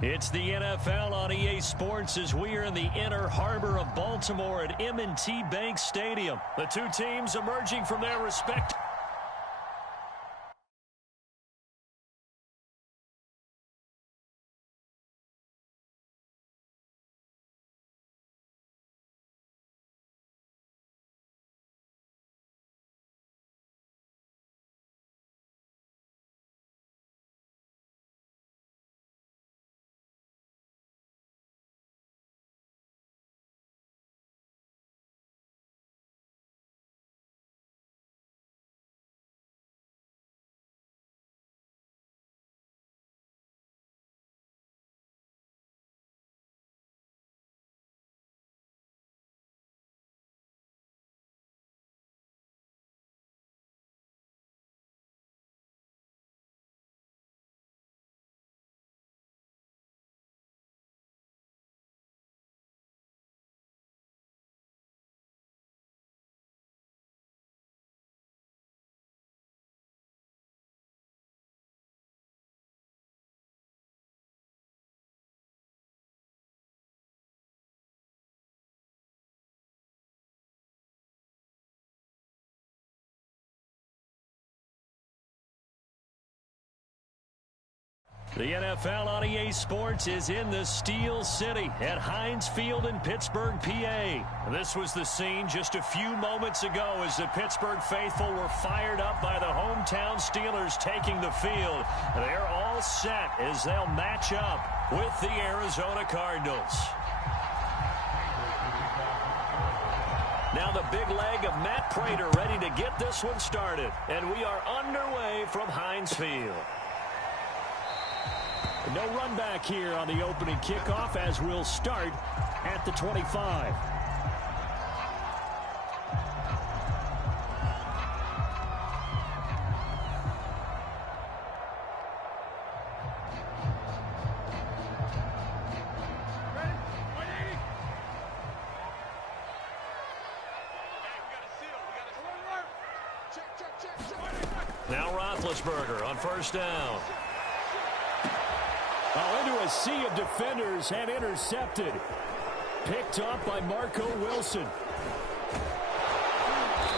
It's the NFL on EA Sports as we are in the inner harbor of Baltimore at M&T Bank Stadium. The two teams emerging from their respective... The NFL on EA Sports is in the Steel City at Heinz Field in Pittsburgh, PA. This was the scene just a few moments ago as the Pittsburgh faithful were fired up by the hometown Steelers taking the field. They're all set as they'll match up with the Arizona Cardinals. Now the big leg of Matt Prater ready to get this one started. And we are underway from Heinz Field. No run back here on the opening kickoff as we'll start at the 25. Now Roethlisberger on first down. Into a sea of defenders and intercepted. Picked up by Marco Wilson.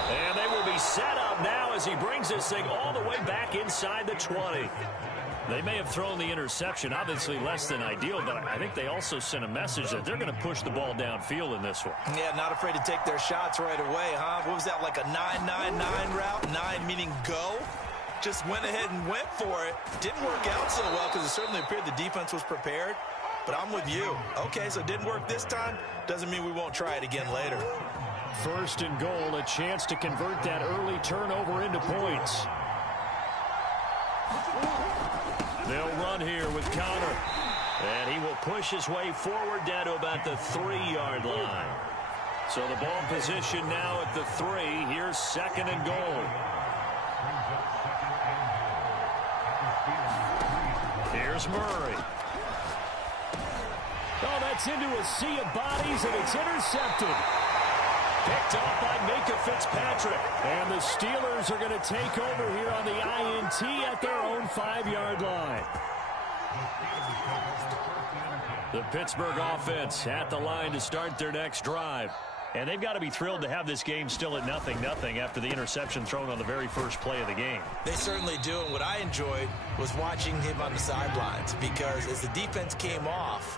And they will be set up now as he brings this thing all the way back inside the 20. They may have thrown the interception, obviously less than ideal, but I think they also sent a message that they're going to push the ball downfield in this one. Yeah, not afraid to take their shots right away, huh? What was that, like a 9-9-9 route? 9 meaning go? Just went ahead and went for it. Didn't work out so well because it certainly appeared the defense was prepared. But I'm with you. Okay, so it didn't work this time. Doesn't mean we won't try it again later. First and goal, a chance to convert that early turnover into points. They'll run here with Conner. And he will push his way forward down to about the 3-yard line. So the ball position now at the 3. Here's second and goal. Here's Murray. Oh, that's into a sea of bodies, and it's intercepted. Picked off by Minkah Fitzpatrick. And the Steelers are going to take over here on the INT at their own 5-yard line. The Pittsburgh offense at the line to start their next drive. And they've got to be thrilled to have this game still at 0-0 after the interception thrown on the very first play of the game. They certainly do, and what I enjoyed was watching him on the sidelines because as the defense came off,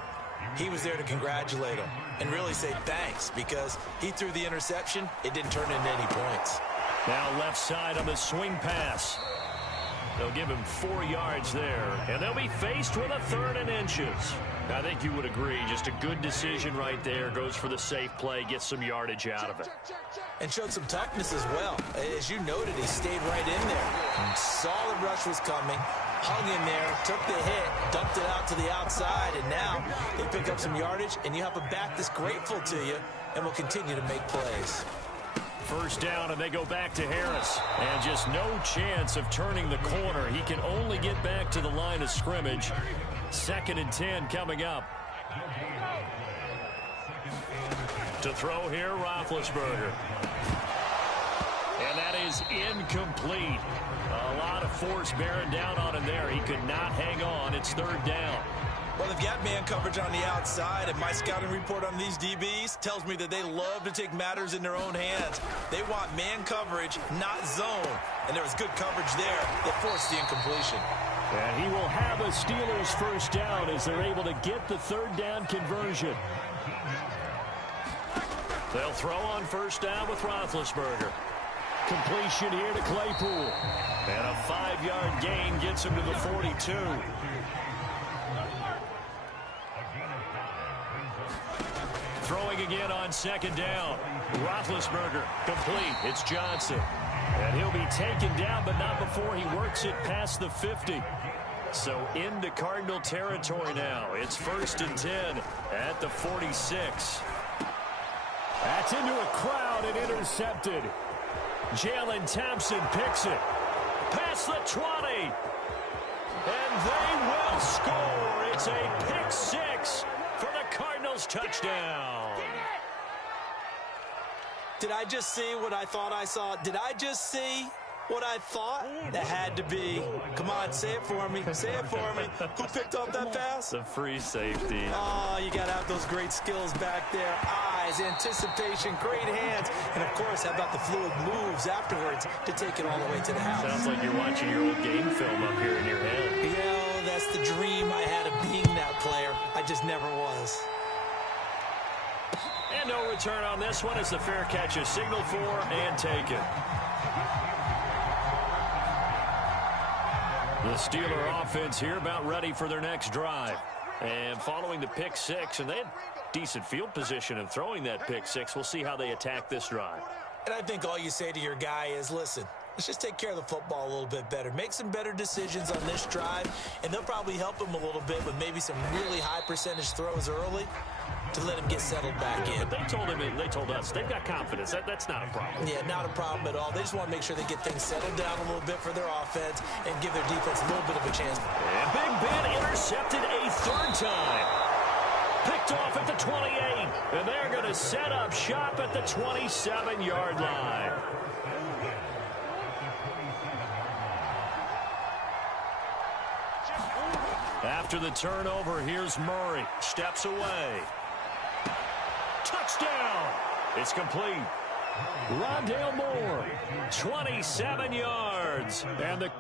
he was there to congratulate them and really say thanks because he threw the interception. It didn't turn into any points. Now left side on the swing pass. They'll give him 4 yards there, and they'll be faced with a 3rd and inches. I think you would agree, just a good decision right there. Goes for the safe play, gets some yardage out of it. And showed some toughness as well. As you noted, he stayed right in there. Saw the rush was coming, hung in there, took the hit, dumped it out to the outside, and now they pick up some yardage, and you have a back that's grateful to you and will continue to make plays. First down, and they go back to Harris. And just no chance of turning the corner. He can only get back to the line of scrimmage. 2nd and 10 coming up. To throw here, Roethlisberger. And that is incomplete. A lot of force bearing down on him there. He could not hang on. It's 3rd down. Well, they've got man coverage on the outside, and my scouting report on these DBs tells me that they love to take matters in their own hands. They want man coverage, not zone. And there was good coverage there that forced the incompletion. And he will have a Steelers first down as they're able to get the third down conversion. They'll throw on first down with Roethlisberger. Completion here to Claypool. And a 5-yard gain gets him to the 42. Throwing again on second down. Roethlisberger complete. It's Johnson. And he'll be taken down, but not before he works it past the 50. So into Cardinal territory now. It's 1st and 10 at the 46. That's into a crowd and intercepted. Jalen Thompson picks it. Past the 20. And they will score. It's a pick 6 for the Cardinals touchdown. Did I just see what I thought I saw? Did I just see what I thought? That had to be. Come on, say it for me. Say it for me. Who picked up that pass? The free safety. Oh, you got to have those great skills back there. Eyes, anticipation, great hands. And, of course, how about the fluid moves afterwards to take it all the way to the house? Sounds like you're watching your old game film up here in your head. You know, that's the dream I had of being that player. I just never was. And no return on this one as the fair catch is signaled for and taken. The Steeler offense here about ready for their next drive. And following the pick 6, and they had decent field position in throwing that pick 6. We'll see how they attack this drive. And I think all you say to your guy is, listen, let's just take care of the football a little bit better. Make some better decisions on this drive, and they'll probably help him a little bit with maybe some really high percentage throws early to let him get settled back in. But they told us they've got confidence. That's not a problem. Yeah, not a problem at all. They just want to make sure they get things settled down a little bit for their offense and give their defense a little bit of a chance. And Big Ben intercepted a 3rd time. Picked off at the 28. And they're going to set up shop at the 27-yard line. After the turnover, here's Murray. Steps away. Touchdown! It's complete. Rondale Moore, 27 yards. And the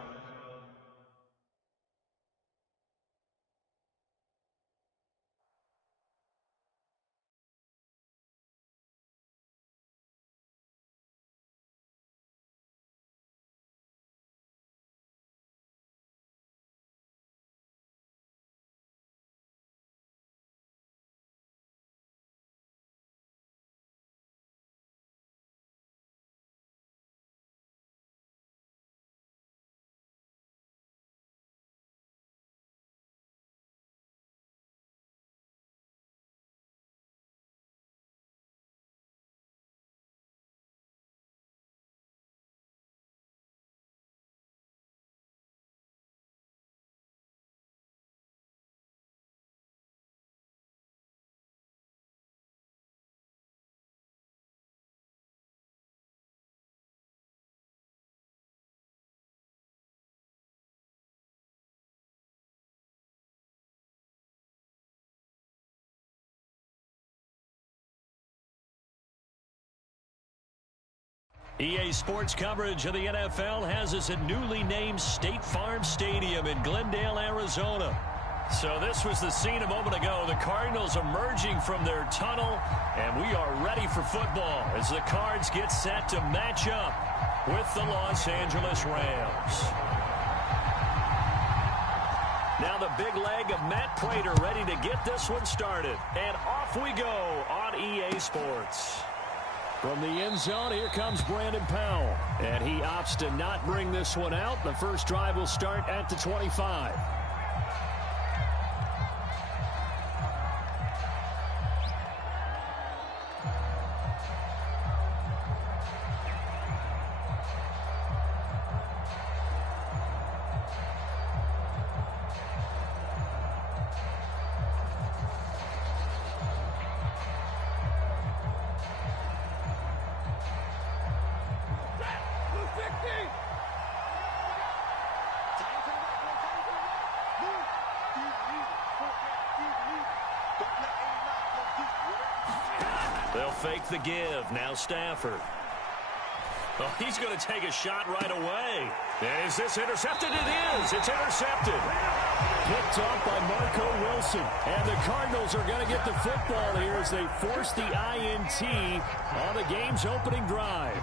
EA Sports coverage of the NFL has us at newly named State Farm Stadium in Glendale, Arizona. So this was the scene a moment ago. The Cardinals emerging from their tunnel, and we are ready for football as the Cards get set to match up with the Los Angeles Rams. Now the big leg of Matt Prater ready to get this one started. And off we go on EA Sports. From the end zone, here comes Brandon Powell. And he opts to not bring this one out. The first drive will start at the 25. They'll fake the give. Now Stafford. Oh, he's going to take a shot right away. Is this intercepted? It is. It's intercepted. Picked off by Marco Wilson. And the Cardinals are going to get the football here as they force the INT on the game's opening drive.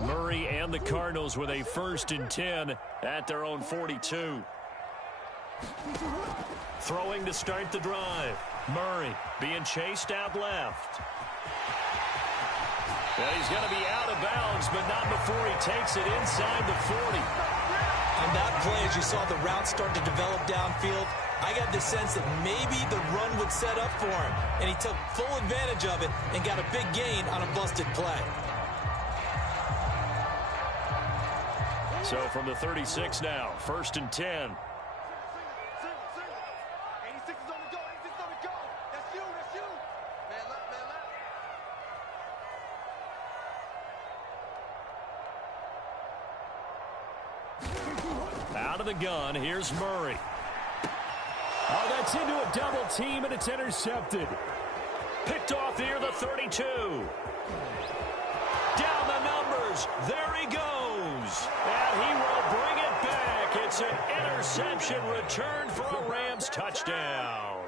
Murray and the Cardinals with a 1st and 10 at their own 42. Throwing to start the drive. Murray being chased out left. And he's going to be out of bounds, but not before he takes it inside the 40. On that play, as you saw the route start to develop downfield, I got the sense that maybe the run would set up for him. And he took full advantage of it and got a big gain on a busted play. So from the 36 now, 1st and 10. 86 is on the go. 86 on the go. That's you. Man left. Out of the gun, here's Murray. Oh, that's into a double team, and it's intercepted. Picked off near the 32. Down the numbers. There he goes. And he will bring it back. It's an interception returned for a Rams touchdown.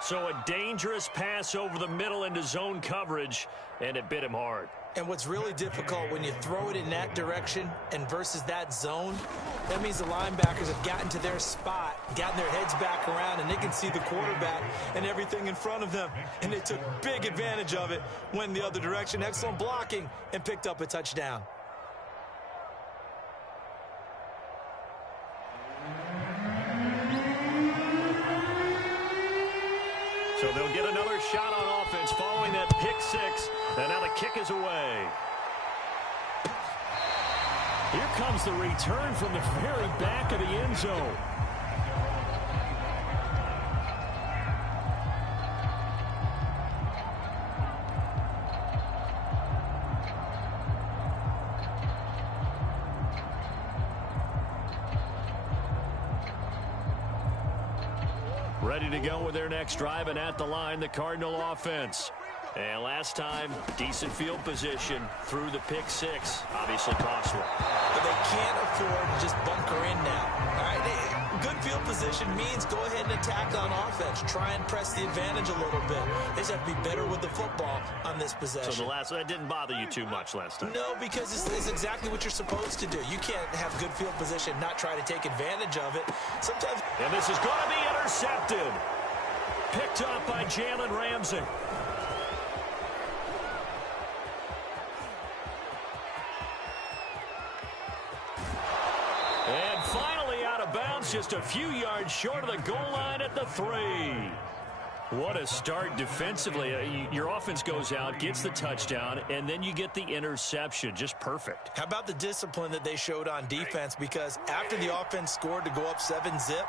So a dangerous pass over the middle into zone coverage, and it bit him hard. And what's really difficult when you throw it in that direction and versus that zone, that means the linebackers have gotten to their spot, gotten their heads back around, and they can see the quarterback and everything in front of them. And they took big advantage of it, went the other direction, excellent blocking, and picked up a touchdown. So they'll get another shot on offense following that pick six. And now the kick is away. Here comes the return from the very back of the end zone. Ready to go with their next drive, and at the line, the Cardinal offense. And last time, decent field position through the pick six. Obviously costly. But they can't afford to just bunker in now. All right, good field position means go ahead and attack on offense. Try and press the advantage a little bit. They just have to be better with the football on this possession. So that didn't bother you too much last time? No, because it's exactly what you're supposed to do. You can't have good field position, not try to take advantage of it. Sometimes. And this is going to be intercepted. Picked up by Jalen Ramsey. And finally out of bounds, just a few yards short of the goal line at the 3. What a start defensively. Your offense goes out, gets the touchdown, and then you get the interception. Just perfect. How about the discipline that they showed on defense? Because after the offense scored to go up 7-zip,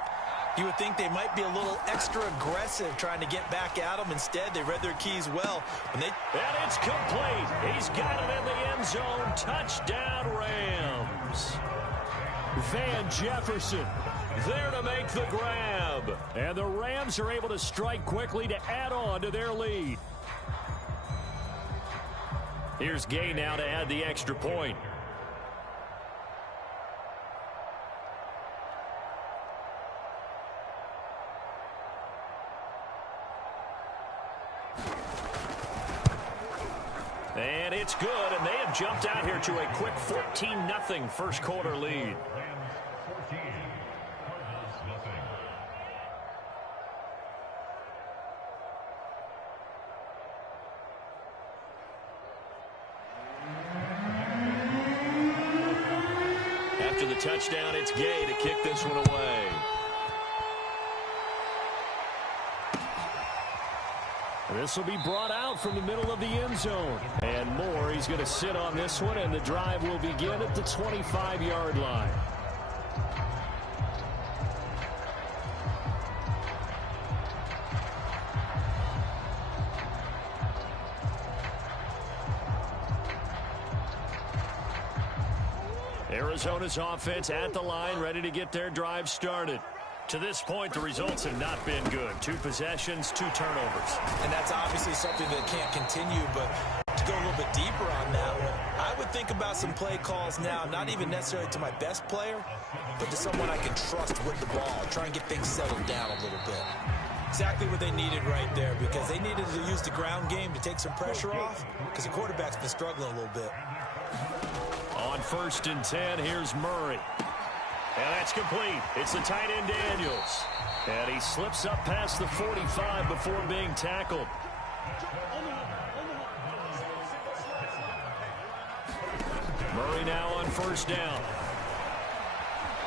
you would think they might be a little extra aggressive trying to get back at them. Instead, they read their keys well. And it's complete. He's got it in the end zone. Touchdown, Rams. Van Jefferson there to make the grab. And the Rams are able to strike quickly to add on to their lead. Here's Gay now to add the extra point. And it's good, and they have jumped out here to a quick 14-0 first quarter lead. After the touchdown, it's Gay to kick this one away. This will be brought out from the middle of the end zone. And Moore, he's going to sit on this one, and the drive will begin at the 25-yard line. Arizona's offense at the line, ready to get their drive started. To this point, the results have not been good. 2 possessions, 2 turnovers. And that's obviously something that can't continue, but to go a little bit deeper on that one, I would think about some play calls now, not even necessarily to my best player, but to someone I can trust with the ball. Try and get things settled down a little bit. Exactly what they needed right there, because they needed to use the ground game to take some pressure off, because the quarterback's been struggling a little bit. On 1st and 10, here's Murray. And that's complete. It's the tight end Daniels. And he slips up past the 45 before being tackled. Murray now on 1st down.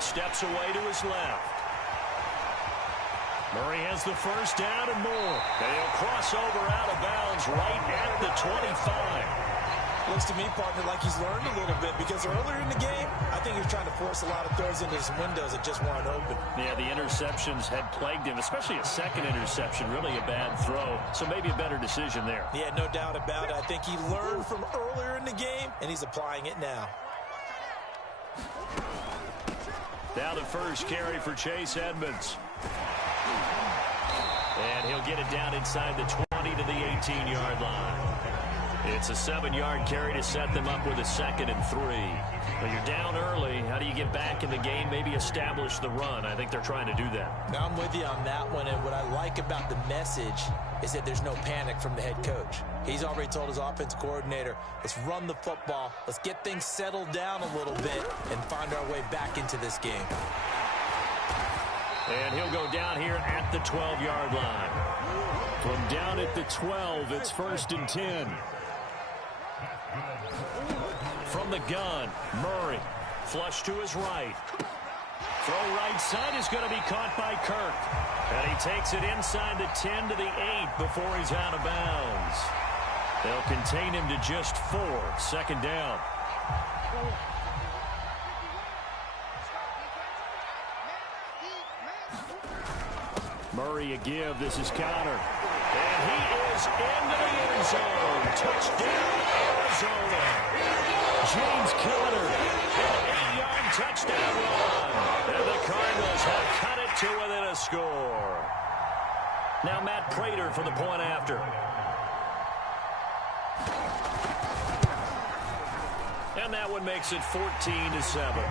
Steps away to his left. Murray has the 1st down and more. They'll cross over out of bounds right at the 25. Looks to me, partner, like he's learned a little bit, because earlier in the game, I think he was trying to force a lot of throws into some windows that just weren't open. Yeah, the interceptions had plagued him, especially a second interception, really a bad throw. So maybe a better decision there. Yeah, no doubt about it. I think he learned from earlier in the game, and he's applying it now. Now the first carry for Chase Edmonds. And he'll get it down inside the 20 to the 18-yard line. It's a 7-yard carry to set them up with a 2nd and 3. But you're down early. How do you get back in the game? Maybe establish the run. I think they're trying to do that. Now, I'm with you on that one. And what I like about the message is that there's no panic from the head coach. He's already told his offense coordinator, let's run the football. Let's get things settled down a little bit and find our way back into this game. And he'll go down here at the 12-yard line. From down at the 12, it's 1st and 10. From the gun, Murray. Flush to his right. Throw right side is going to be caught by Kirk. And he takes it inside the 10 to the 8 before he's out of bounds. They'll contain him to just 4. 2nd down. Murray a give. This is Conner. And he is into the end zone. Touchdown, Arizona. James Conner, an 8-yard touchdown run. And the Cardinals have cut it to within a score. Now Matt Prater for the point after. And that one makes it 14-7.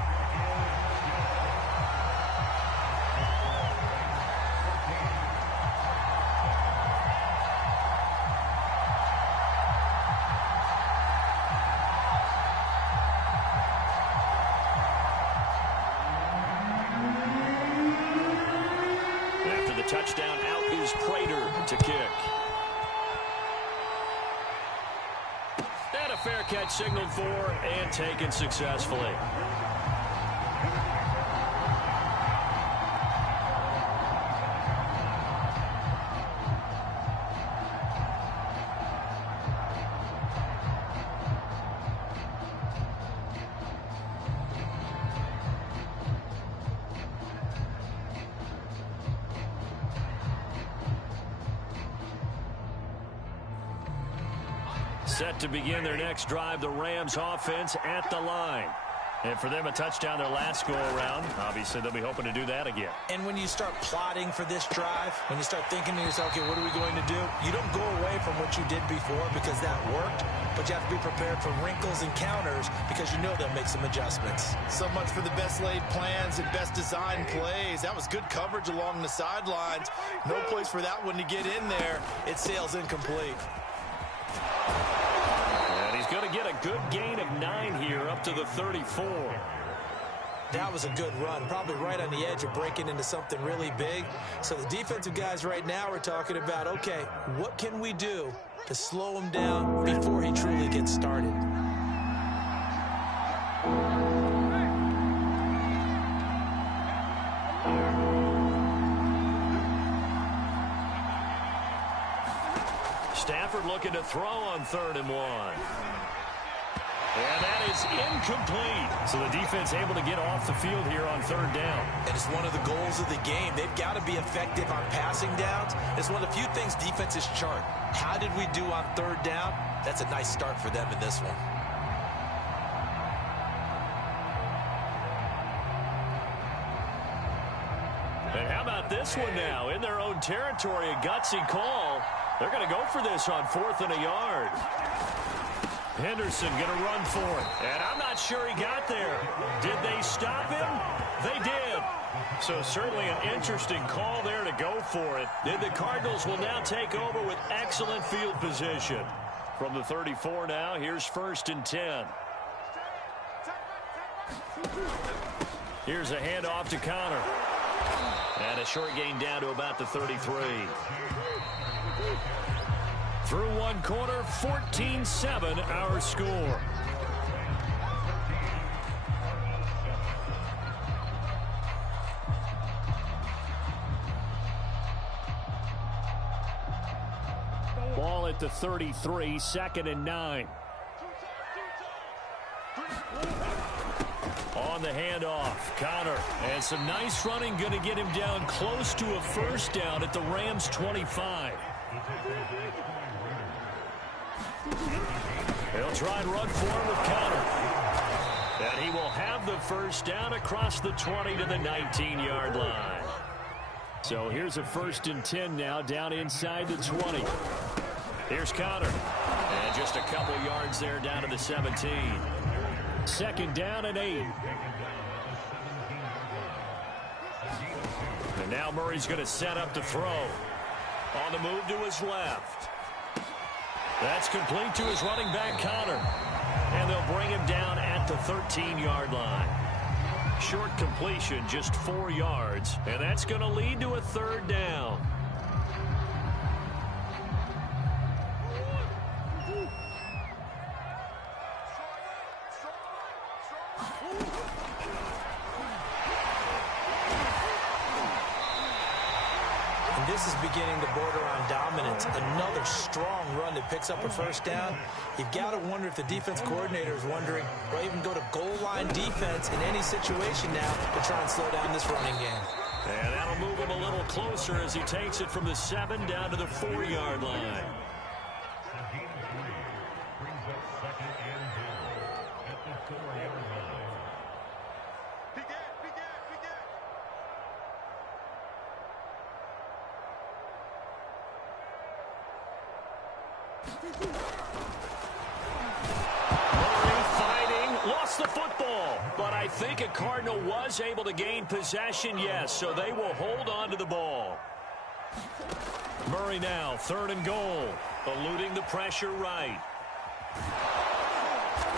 Touchdown, out is Prater to kick. And a fair catch signaled for and taken successfully. Set to begin their next drive, the Rams offense at the line. And for them, a touchdown their last go-around. Obviously, they'll be hoping to do that again. And when you start plotting for this drive, when you start thinking to yourself, okay, what are we going to do? You don't go away from what you did before because that worked, but you have to be prepared for wrinkles and counters because you know they'll make some adjustments. So much for the best laid plans and best designed plays. That was good coverage along the sidelines. No place for that one to get in there. It sails incomplete. And he's going to get a good gain of 9 here up to the 34. That was a good run, probably right on the edge of breaking into something really big. So the defensive guys right now are talking about, okay, what can we do to slow him down before he truly gets started? Stafford looking to throw on 3rd and 1. And that is incomplete. So the defense able to get off the field here on 3rd down. And it's one of the goals of the game. They've got to be effective on passing downs. It's one of the few things defenses chart. How did we do on 3rd down? That's a nice start for them in this one. And how about this one now? In their own territory, a gutsy call. They're going to go for this on 4th and a yard. Henderson going to run for it. And I'm not sure he got there. Did they stop him? They did. So certainly an interesting call there to go for it. And the Cardinals will now take over with excellent field position. From the 34 now, here's 1st and 10. Here's a handoff to Connor. And a short gain down to about the 33. Through one quarter, 14-7 our score. Ball at the 33, 2nd and 9. On the handoff, Connor. And some nice running, going to get him down close to a 1st down at the Rams' 25. They'll try and run for him with Connor. And he will have the 1st down across the 20 to the 19-yard line. So here's a 1st and 10 now down inside the 20. Here's Connor. And just a couple yards there down to the 17. 2nd down and 8. And now Murray's going to set up to throw. On the move to his left. That's complete to his running back, Connor. And they'll bring him down at the 13-yard line. Short completion, just 4 yards. And that's going to lead to a 3rd down. This is beginning to border on dominance. Another strong run that picks up a 1st down. You've got to wonder if the defense coordinator is wondering, or even go to goal line defense in any situation now to try and slow down this running game. And that'll move him a little closer as he takes it from the 7 down to the 4-yard line. Murray fighting, lost the football, but I think a Cardinal was able to gain possession, yes, so they will hold on to the ball. Murray now, 3rd and goal, eluding the pressure right.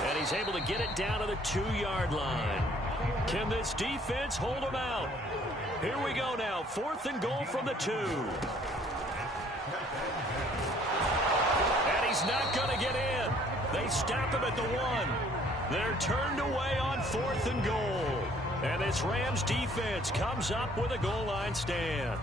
And he's able to get it down to the 2-yard line. Can this defense hold him out? Here we go now, 4th and goal from the 2. He's not going to get in. They stop him at the 1. They're turned away on 4th and goal. And this Rams defense comes up with a goal line stand.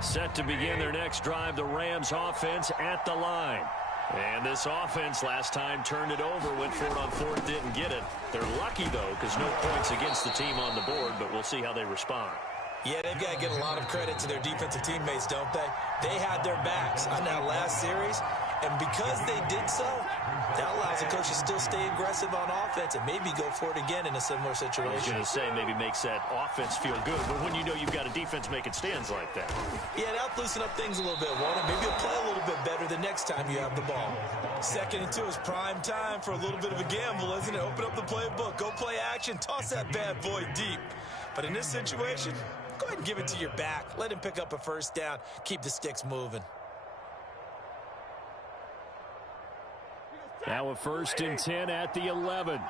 Set to begin their next drive, the Rams offense at the line. And this offense last time turned it over, went for it on 4th, didn't get it. They're lucky, though, because no points against the team on the board, but we'll see how they respond. Yeah, they've got to give a lot of credit to their defensive teammates, don't they? They had their backs on that last series, and because they did so, that allows the coach to still stay aggressive on offense and maybe go for it again in a similar situation. I was going to say, maybe makes that offense feel good, but when you know you've got a defense making stands like that. Yeah, that'll loosen up things a little bit, won't it? Maybe you'll play a little bit better the next time you have the ball. 2nd and 2 is prime time for a little bit of a gamble, isn't it? Open up the playbook, go play action, toss that bad boy deep. But in this situation, go ahead and give it to your back. Let him pick up a 1st down. Keep the sticks moving. Now a 1st and 10 at the 11.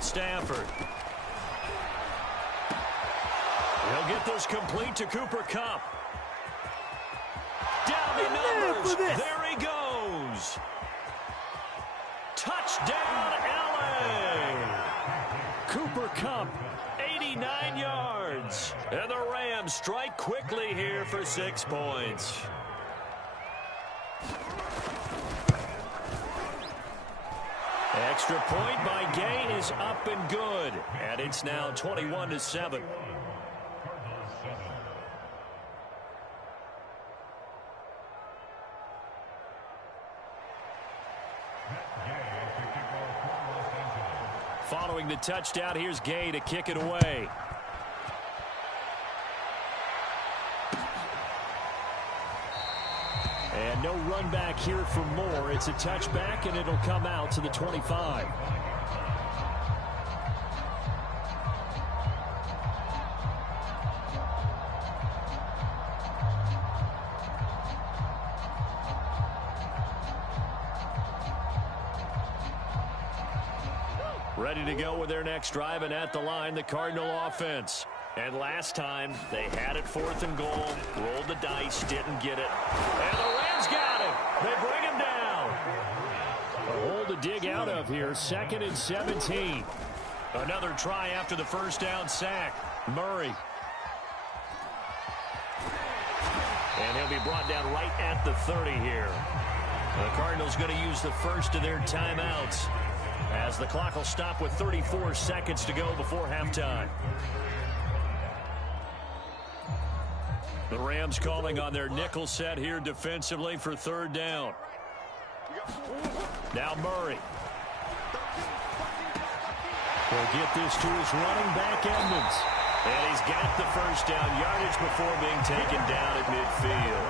Stafford. He'll get this complete to Cooper Kupp. Down the numbers. There he goes. Touchdown, LA. Cooper Kupp, 89 yards. And the Rams strike quickly here for 6 points. Extra point by Gay is up and good. And it's now 21-7. Following the touchdown, here's Gay to kick it away. And no run back here for Moore. It's a touchback, and it'll come out to the 25. Ready to go with their next drive, and at the line, the Cardinal offense. And last time, they had it 4th and goal, rolled the dice, didn't get it. And the Rams got him. They bring him down. A hole to dig out of here, 2nd and 17. Another try after the first down sack. Murray. And he'll be brought down right at the 30 here. The Cardinals going to use the first of their timeouts, as the clock will stop with 34 seconds to go before halftime. The Rams calling on their nickel set here defensively for 3rd down. Now Murray. Will get this to his running back, Edmonds. And he's got the first down yardage before being taken down at midfield.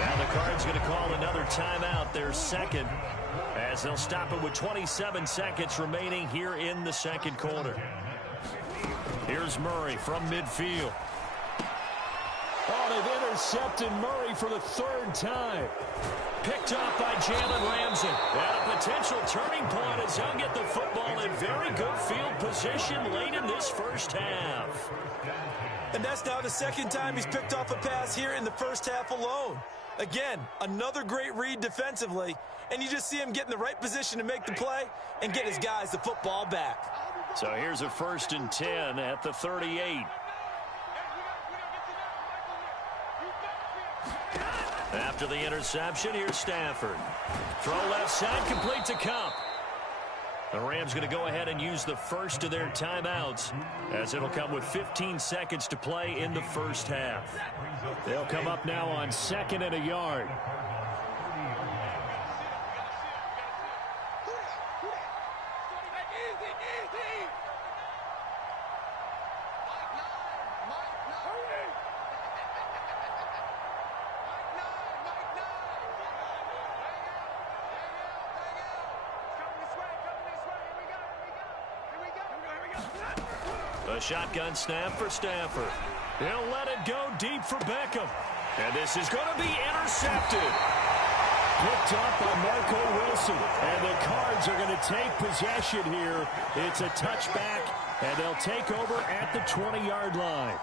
Now the Cards going to call another timeout, their second, as they'll stop it with 27 seconds remaining here in the second quarter. Here's Murray from midfield. Oh, they've intercepted Murray for the 3rd time. Picked off by Jalen Ramsey. And a potential turning point as he'll get the football in very good field position late in this first half. And that's now the 2nd time he's picked off a pass here in the first half alone. Again, another great read defensively, and you just see him get in the right position to make the play and get his guys the football back. So here's a 1st and 10 at the 38. After the interception, here's Stafford. Throw left side, complete to Kupp. The Rams going to go ahead and use the first of their timeouts, as it'll come with 15 seconds to play in the first half. They'll come up now on 2nd and a yard. A shotgun snap for Stafford. He'll let it go deep for Beckham. And this is going to be intercepted. Picked up by Marco Wilson. And the Cards are going to take possession here. It's a touchback, and they'll take over at the 20-yard line.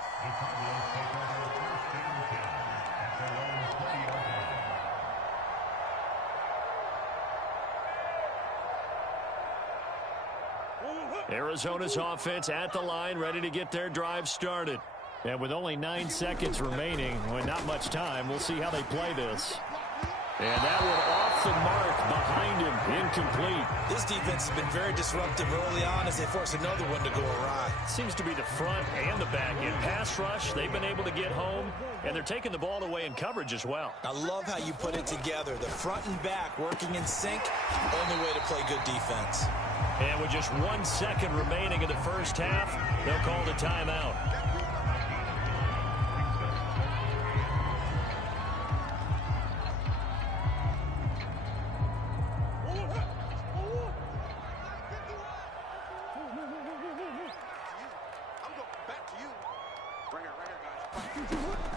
Arizona's offense at the line, ready to get their drive started. And with only 9 seconds remaining, with not much time, we'll see how they play this. And that one off the mark behind him, incomplete. This defense has been very disruptive early on as they force another one to go awry. Seems to be the front and the back. In pass rush, they've been able to get home, and they're taking the ball away in coverage as well. I love how you put it together. The front and back working in sync, only way to play good defense. And with just 1 second remaining in the first half, they'll call the timeout.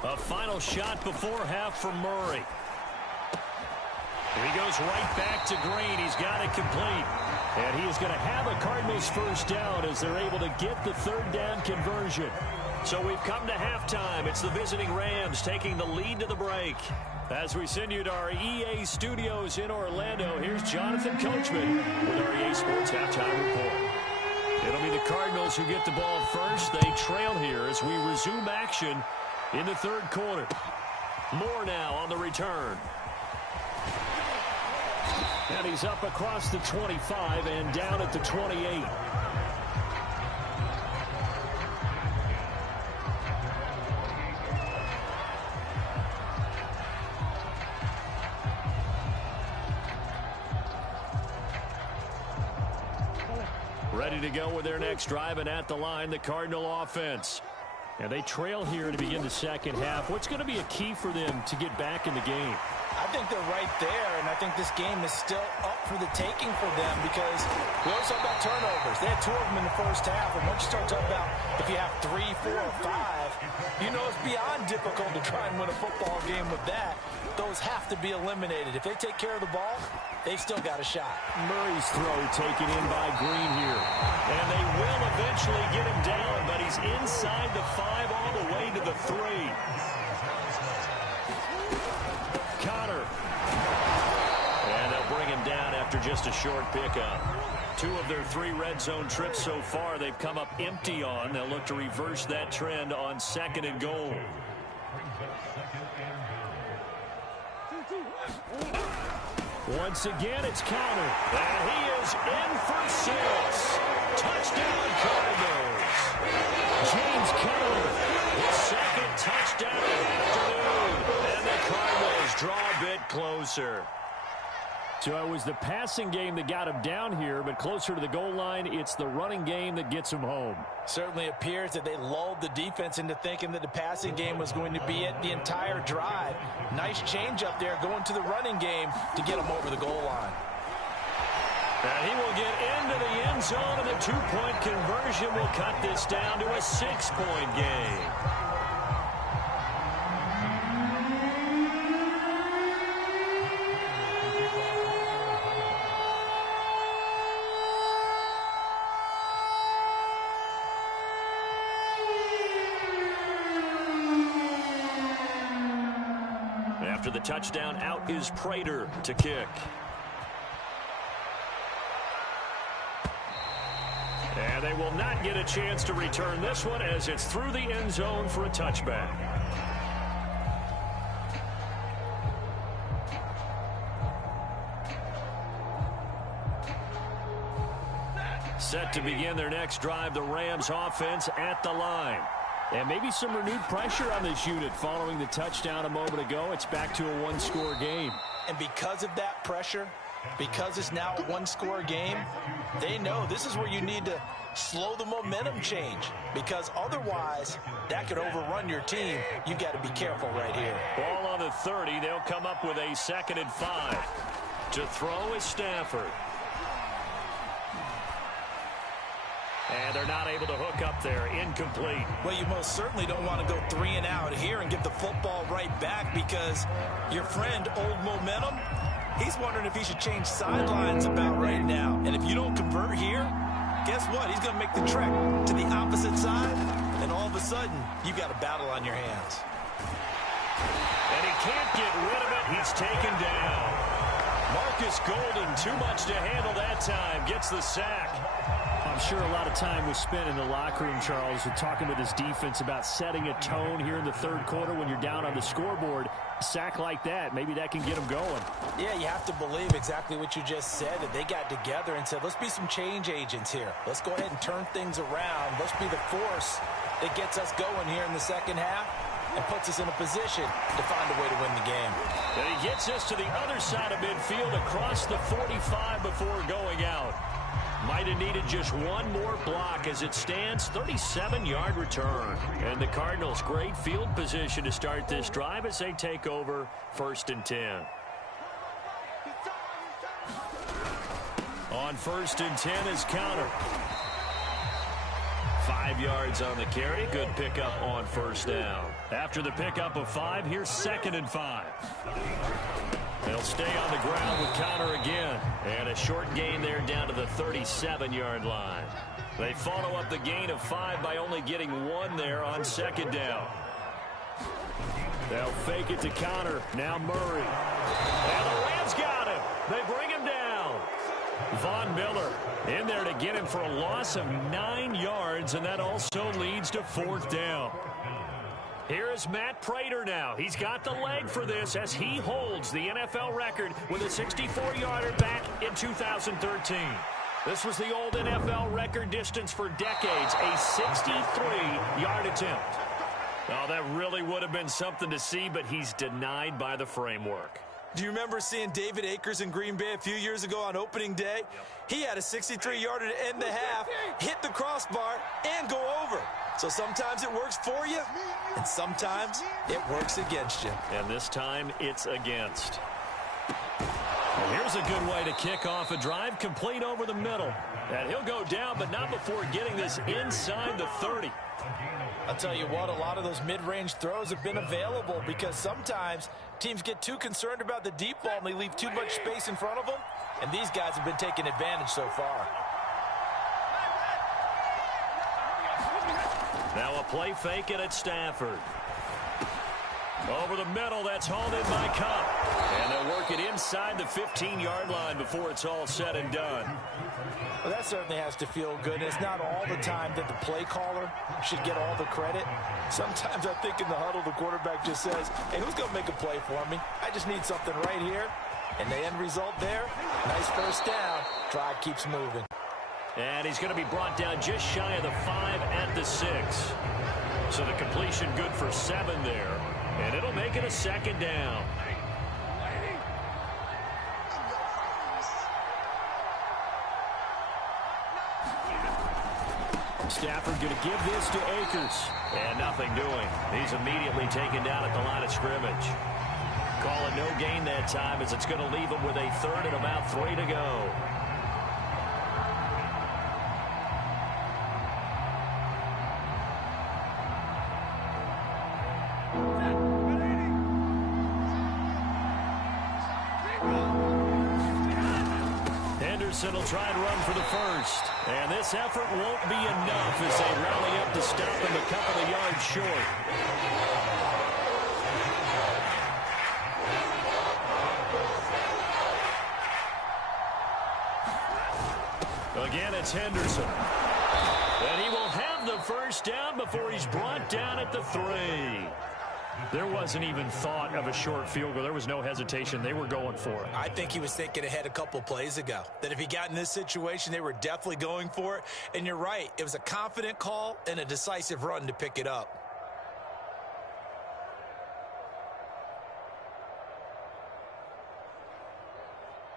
A final shot before half for Murray. He goes right back to Green. He's got it complete. And he is going to have a Cardinals first down as they're able to get the 3rd down conversion. So we've come to halftime. It's the visiting Rams taking the lead to the break. As we send you to our EA studios in Orlando, here's Jonathan Coachman with our EA Sports Halftime Report. It'll be the Cardinals who get the ball first. They trail here as we resume action in the 3rd quarter. Moore now on the return. And he's up across the 25 and down at the 28. Ready to go with their next drive, and at the line, the Cardinal offense. And they trail here to begin the second half. What's going to be a key for them to get back in the game? I think they're right there, and I think this game is still up for the taking for them because we always talk about turnovers. They had 2 of them in the first half, and once you start talking about if you have 3, 4, or 5, you know it's beyond difficult to try and win a football game with that. Those have to be eliminated. If they take care of the ball, they've still got a shot. Murray's throw taken in by Green here. And they will eventually get him down, but he's inside the 5 all the way to the 3. Connor. And they'll bring him down after just a short pickup. 2 of their 3 red zone trips so far they've come up empty on. They'll look to reverse that trend on 2nd and goal. Once again, it's Connor. And he is in for 6. Touchdown, Cardinals. James Conner, his 2nd touchdown of the afternoon. And the Cardinals draw a bit closer. So it was the passing game that got him down here, but closer to the goal line, it's the running game that gets him home. Certainly appears that they lulled the defense into thinking that the passing game was going to be it the entire drive. Nice change up there going to the running game to get him over the goal line. And he will get into the end zone, and the 2-point conversion will cut this down to a 6-point game. After the touchdown, out is Prater to kick. And they will not get a chance to return this one as it's through the end zone for a touchback. Set to begin their next drive, the Rams offense at the line. And maybe some renewed pressure on this unit following the touchdown a moment ago. It's back to a 1-score game. And because of that pressure, because it's now a 1-score game, they know this is where you need to slow the momentum change. Because otherwise, that could overrun your team. You've got to be careful right here. Ball on the 30. They'll come up with a 2nd and 5. To throw is Stafford. And they're not able to hook up there. Incomplete. Well, you most certainly don't want to go 3 and out here and give the football right back because your friend, Old Momentum, he's wondering if he should change sidelines about right now. And if you don't convert here, guess what? He's going to make the trek to the opposite side, and all of a sudden, you've got a battle on your hands. And he can't get rid of it. He's taken down. Marcus Golden, too much to handle that time, gets the sack. I'm sure a lot of time was spent in the locker room, Charles, with talking with his defense about setting a tone here in the 3rd quarter when you're down on the scoreboard. A sack like that, maybe that can get them going. Yeah, you have to believe exactly what you just said, that they got together and said, let's be some change agents here. Let's go ahead and turn things around. Let's be the force that gets us going here in the second half and puts us in a position to find a way to win the game. And he gets us to the other side of midfield across the 45 before going out. Might have needed just one more block as it stands, 37-yard return. And the Cardinals, great field position to start this drive as they take over 1st and 10. On 1st and 10 is Connor. 5 yards on the carry. Good pickup on 1st down. After the pickup of 5, here's 2nd and 5. They'll stay on the ground with Connor again. And a short gain there down to the 37-yard line. They follow up the gain of 5 by only getting 1 there on 2nd down. They'll fake it to Connor. Now Murray. And the Rams got him. They bring him down. Von Miller in there to get him for a loss of 9 yards, and that also leads to 4th down. Here is Matt Prater now. He's got the leg for this as he holds the NFL record with a 64-yarder back in 2013. This was the old NFL record distance for decades, a 63-yard attempt. Oh, that really would have been something to see, but he's denied by the framework. Do you remember seeing David Akers in Green Bay a few years ago on opening day? He had a 63-yarder to end the half, hit the crossbar, and go over. So sometimes it works for you, and sometimes it works against you. And this time, it's against. And here's a good way to kick off a drive, complete over the middle. And he'll go down, but not before getting this inside the 30. I'll tell you what, a lot of those mid-range throws have been available because sometimes teams get too concerned about the deep ball and they leave too much space in front of them, and these guys have been taking advantage so far. Now a play fake it at Stafford. Over the middle, that's hauled in by Kupp. And they'll work it inside the 15-yard line before it's all said and done. Well, that certainly has to feel good. It's not all the time that the play caller should get all the credit. Sometimes I think in the huddle, the quarterback just says, hey, who's going to make a play for me? I just need something right here. And the end result there, nice first down. Drive keeps moving. And he's going to be brought down just shy of the 5 at the 6. So the completion good for 7 there. And it'll make it a second down. Stafford going to give this to Akers. And nothing doing. He's immediately taken down at the line of scrimmage. Call it no gain that time as it's going to leave him with a 3rd and about 3 to go. Henderson will try and run for the first. And this effort won't be enough as they rally up to stop him a couple of yards short. Again, it's Henderson. And he will have the first down before he's brought down at the 3. There wasn't even thought of a short field goal. There was no hesitation. They were going for it. I think he was thinking ahead a couple plays ago, that if he got in this situation, they were definitely going for it. And you're right. It was a confident call and a decisive run to pick it up.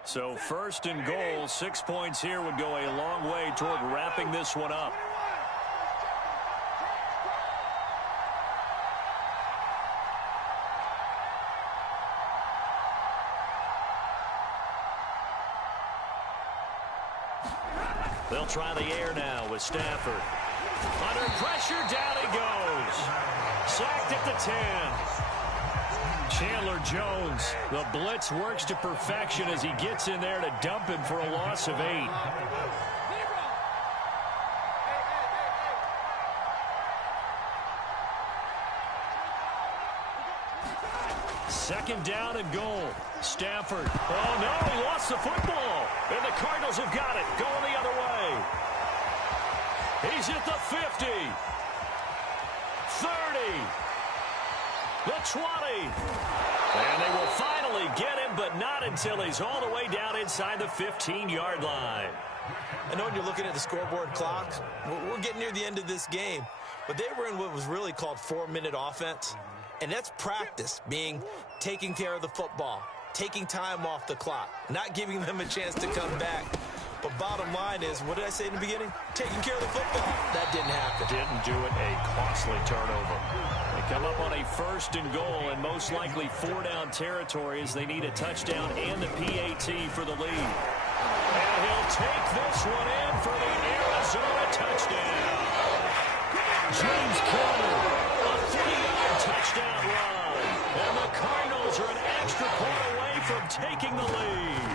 So 1st and goal, 6 points here would go a long way toward wrapping this one up. They'll try the air now with Stafford. Under pressure, down he goes. Sacked at the 10. Chandler Jones, the blitz works to perfection as he gets in there to dump him for a loss of 8. Second down and goal. Stafford. Oh, no, he lost the football. And the Cardinals have got it. Going the other way. He's at the 50. 30. The 20. And they will finally get him, but not until he's all the way down inside the 15-yard line. I know when you're looking at the scoreboard clock, we're getting near the end of this game, but they were in what was really called 4-minute offense. And that's practice, being taking care of the football, taking time off the clock, not giving them a chance to come back. But bottom line is, what did I say in the beginning? Taking care of the football. That didn't happen. Didn't do it. A costly turnover. They come up on a 1st and goal and most likely 4-down territory as they need a touchdown and the PAT for the lead. And he'll take this one in for the Arizona touchdown. James Conner, a 3-yard touchdown run. And the Cardinals are an extra point away from taking the lead.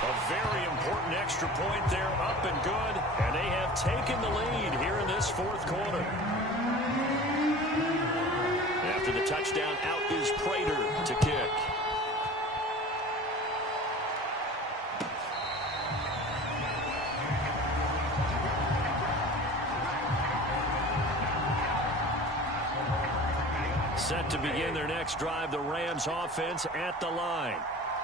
A very important extra point there, up and good, and they have taken the lead here in this 4th quarter. After the touchdown, out is Prater to kick. Set to begin their next drive, the Rams offense at the line.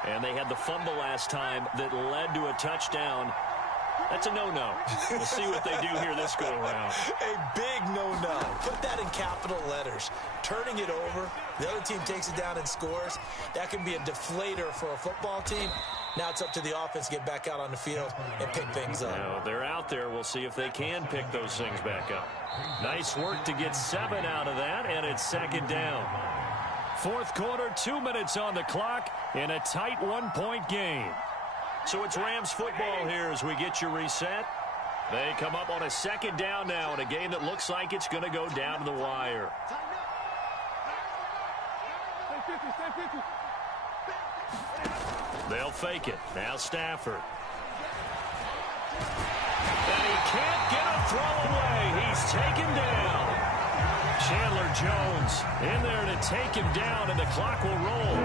And they had the fumble last time that led to a touchdown. That's a no-no. We'll see what they do here this go-around. A big no-no. Put that in capital letters. Turning it over, the other team takes it down and scores. That can be a deflator for a football team. Now it's up to the offense to get back out on the field and pick things up. Now, they're out there. We'll see if they can pick those things back up. Nice work to get 7 out of that, and it's second down. Fourth quarter, 2 minutes on the clock in a tight one-point game. So it's Rams football here as we get you reset. They come up on a second down now in a game that looks like it's going to go down to the wire. They'll fake it. Now Stafford. And he can't get a throw away. He's taken down. Chandler Jones in there to take him down, and the clock will roll.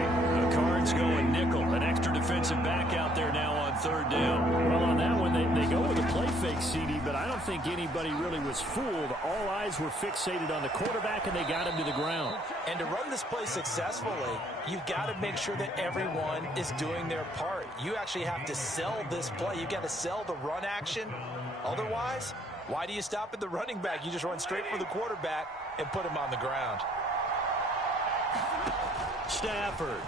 The Cards going nickel. An extra defensive back out there now on third down. Well, on that one, they go with a play fake, CD, but I don't think anybody really was fooled. All eyes were fixated on the quarterback, and they got him to the ground. And to run this play successfully, you've got to make sure that everyone is doing their part. You actually have to sell this play. You've got to sell the run action. Otherwise, why do you stop at the running back? You just run straight for the quarterback and put him on the ground. Stafford.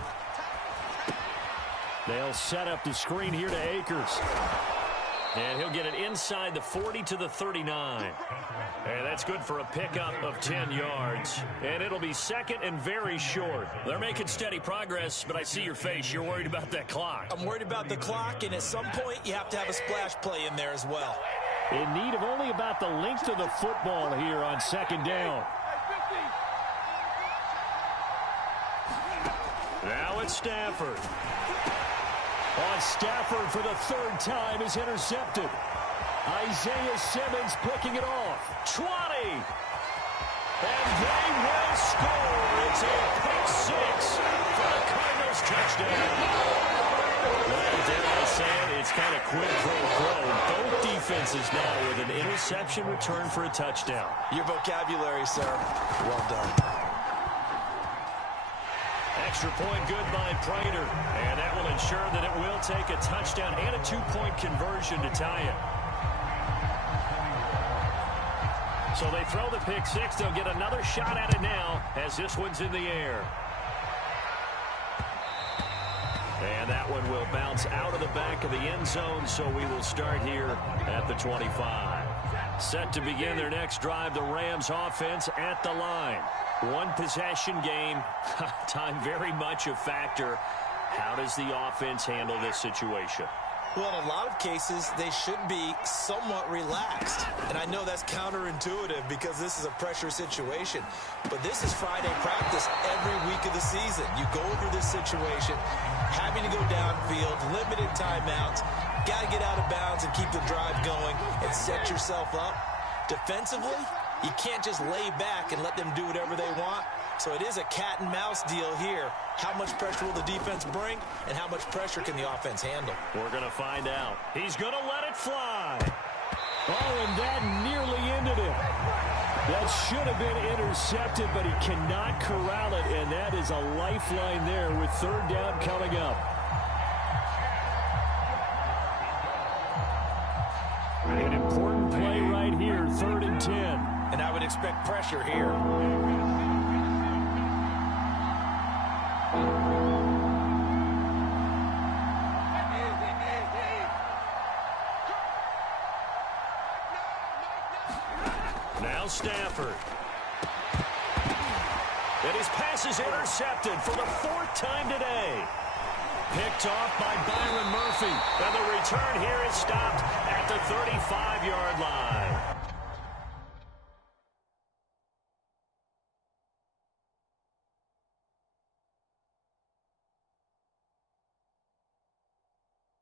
They'll set up the screen here to Akers. And he'll get it inside the 40 to the 39. And that's good for a pickup of 10 yards. And it'll be second and very short. They're making steady progress, but I see your face. You're worried about that clock. I'm worried about the clock, and at some point you have to have a splash play in there as well. In need of only about the length of the football here on second down. Now it's Stafford. On Stafford for the third time is intercepted. Isaiah Simmons picking it off. 20. And they will score. It's a pick six for the Cardinals touchdown. Well, dare I say it, it's kind of quid pro quo. Both defenses now with an interception return for a touchdown. Your vocabulary, sir. Well done. Extra point good by Prater. And that will ensure that it will take a touchdown and a 2-point conversion to tie it. So they throw the pick six. They'll get another shot at it now as this one's in the air. And that one will bounce out of the back of the end zone, so we will start here at the 25. Set to begin their next drive, the Rams offense at the line. One possession game, time very much a factor. How does the offense handle this situation? Well, in a lot of cases, they should be somewhat relaxed. And I know that's counterintuitive because this is a pressure situation. But this is Friday practice every week of the season. You go over this situation, having to go downfield, limited timeouts, got to get out of bounds and keep the drive going and set yourself up. Defensively, you can't just lay back and let them do whatever they want. So it is a cat and mouse deal here. How much pressure will the defense bring, and how much pressure can the offense handle? We're going to find out. He's going to let it fly. Oh, and that nearly ended it. That should have been intercepted, but he cannot corral it, and that is a lifeline there with third down coming up. An important play right here, 3rd and 10. And I would expect pressure here. Now Stafford. And his pass is intercepted for the 4th time today. Picked off by Byron Murphy. And the return here is stopped at the 35-yard line.